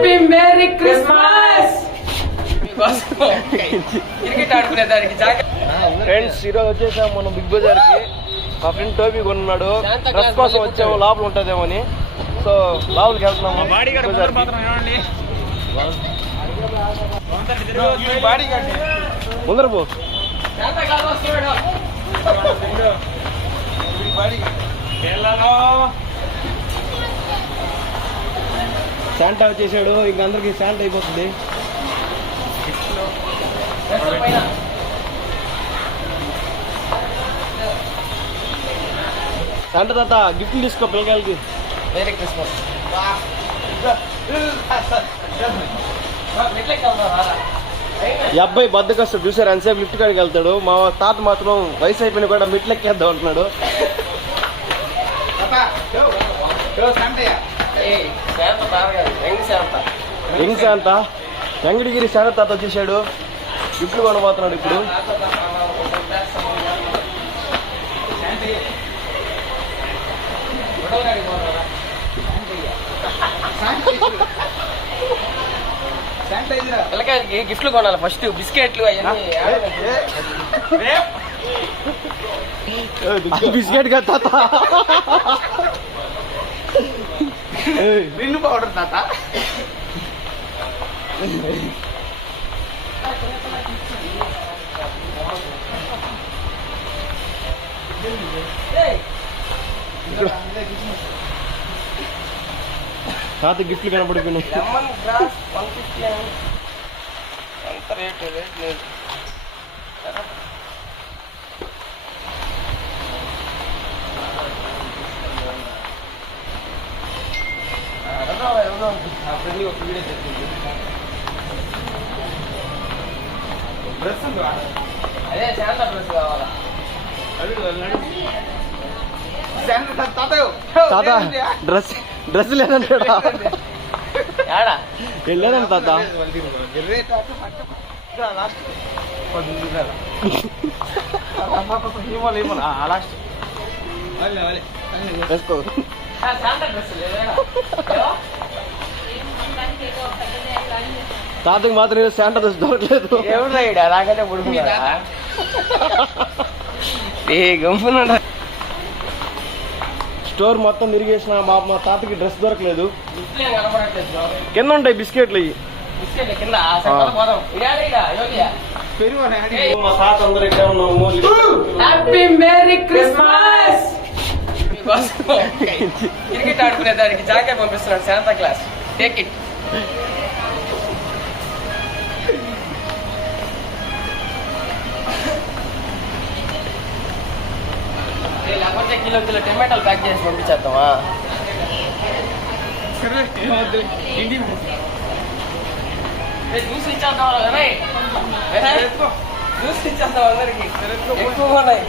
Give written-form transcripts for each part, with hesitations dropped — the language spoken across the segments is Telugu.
Happy merry Christmas. క్రికెట్ ఆడుకునేదానికి ఫ్రెండ్స్ ఈరోజు వచ్చేసాం మనం బిగ్ బజార్ కి. మా ఫ్రెండ్ టోపీ కొన్నాడు, డ్రెస్ కోసం వచ్చాము, లోపల ఉంటుందేమో అని. సో లోపలికి వెళ్తున్నాము. ముందర పో. శాంటా వచ్చేసాడు, ఇంక అందరికి శాంటా అయిపోతుంది. శాంటా తాత గిఫ్ట్లు తీసుకో పిల్లకాయలకి. Merry Christmas. ఈ అబ్బాయి బద్దకొస్తాడు చూసారు, అంతసేపు లిఫ్ట్ కాడికి వెళ్తాడు. మా తాత మాత్రం వయసు అయిపోయిన కూడా మెట్లు ఎక్కేద్దాం అంటున్నాడు. యంగ్ శాంత, వెంకటగిరి శాంత తాత వచ్చేసాడు, గిఫ్ట్లు కొనబోతున్నాడు ఇప్పుడు. పిల్లకాయలకి గిఫ్ట్లు కొనాలి ఫస్ట్, బిస్కెట్లు అవన్నీ. బిస్కెట్ కదా తాత, విన్ను పౌడర్ తాత. తాత గిఫ్ట్లు కనపడిపోయినాయి. లెమన్ గ్రాస్ 150 ఎంత రేట్ లేదు. డ్రెస్ అదే శాంతా డ్రెస్ కావాలా? తాత డ్రెస్ లేదంటాడా? వెళ్ళాను తాత. తాతకి మాత్రం శాంటా డ్రెస్ దొరకలేదు. నాకంటే గంపున స్టోర్ మొత్తం తిరిగేసిన మా తాతకి డ్రెస్ దొరకలేదు. కింద ఉంటాయి బిస్కెట్లు అయ్యి. మా తాత అందరూ ఇక్కడ ఉన్నాము. Happy merry Christmas. క్రికెట్ ఆడుకునేదానికి జాకెట్ పంపిస్తున్నాడు శాంతా క్లాస్. Take it. లేకపోతే కిలో టమాటాలు ప్యాక్ చేసి పంపించేద్దామా? జ్యూస్ ఇచ్చేద్దాం కదా, జ్యూస్ ఇచ్చేద్దాం అందరికి. ఎక్కువ ఉన్నాయి.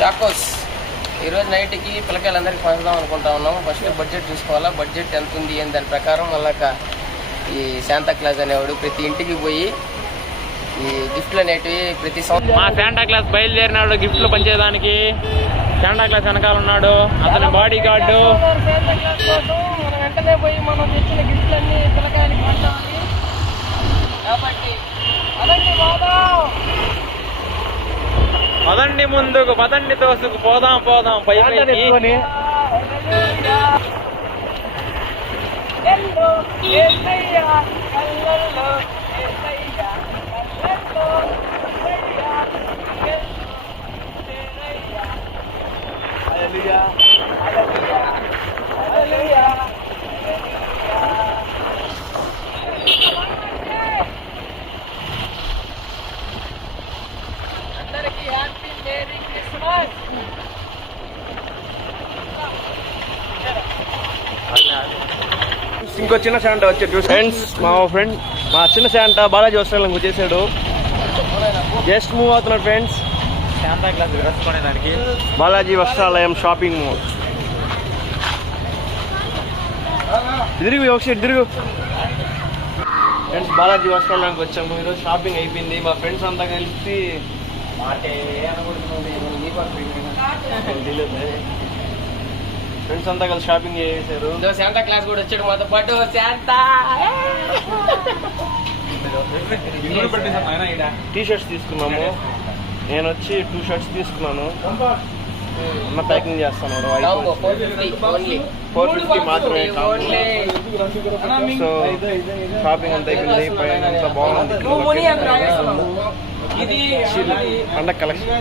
చాకోస్ ఈరోజు నైట్కి పిల్లకాయలందరికీ పంచుదాం అనుకుంటా ఉన్నాము. ఫస్ట్ బడ్జెట్ చూసుకోవాలా, బడ్జెట్ ఎంత ఉంది అని దాని ప్రకారం మళ్ళా ఈ శాంతా క్లాస్ అనేవాడు ప్రతి ఇంటికి పోయి ఈ గిఫ్ట్లు అనేటివి ప్రతి సంవత్సరం. మా శాంటా క్లాస్ బయలుదేరినాడు గిఫ్ట్లు పంచేదానికి. శాంటా క్లాస్ వెనకాల ఉన్నాడు అతని బాడీ గార్డు. మనం వెంటనే పోయి మనం తెచ్చిన గిఫ్ట్లన్నీ పిల్లకాయలకి పంచాలి కాబట్టి పదండి ముందుకు, పదండి తోసుకు పోదాం పైకి. అందరికీ హ్యాపీ మేరీ క్రిస్మస్. ఇంకో చిన్న శాంటా వచ్చాడు ఫ్రెండ్స్. మా ఫ్రెండ్ మా చిన్న శాంటా బాలాజీ వస్త్రాలకు వచ్చేసాడు. జస్ట్ మూవ్ అవుతున్నాడు ఫ్రెండ్స్. శాంతా క్లాస్ డ్రెస్ కొనేదానికి బాలాజీ వస్త్రాలయం షాపింగ్ మాల్. తిరుగు ఒకసారి తిరుగు. ఫ్రెండ్స్ బాలాజీ వస్త్రాలయానికి వచ్చాము. ఈరోజు షాపింగ్ అయిపోయింది. మా ఫ్రెండ్స్ అంతా కలిసి ఫ్రెండ్స్ అంతా కలిసి షాపింగ్ చేశారు. శాంతా క్లాస్ కూడా వచ్చాడు మాతో పాటు. శాంతా టీ షర్ట్స్ తీసుకున్నాము. నేను వచ్చి 2 షర్ట్స్ తీసుకున్నాను. అన్న ప్యాకింగ్ చేస్తాను. 450 మాత్రమే. సో షాపింగ్ అంతా అయిపోయింది. పైన అంతా బాగుంది. పండగ కలెక్షన్.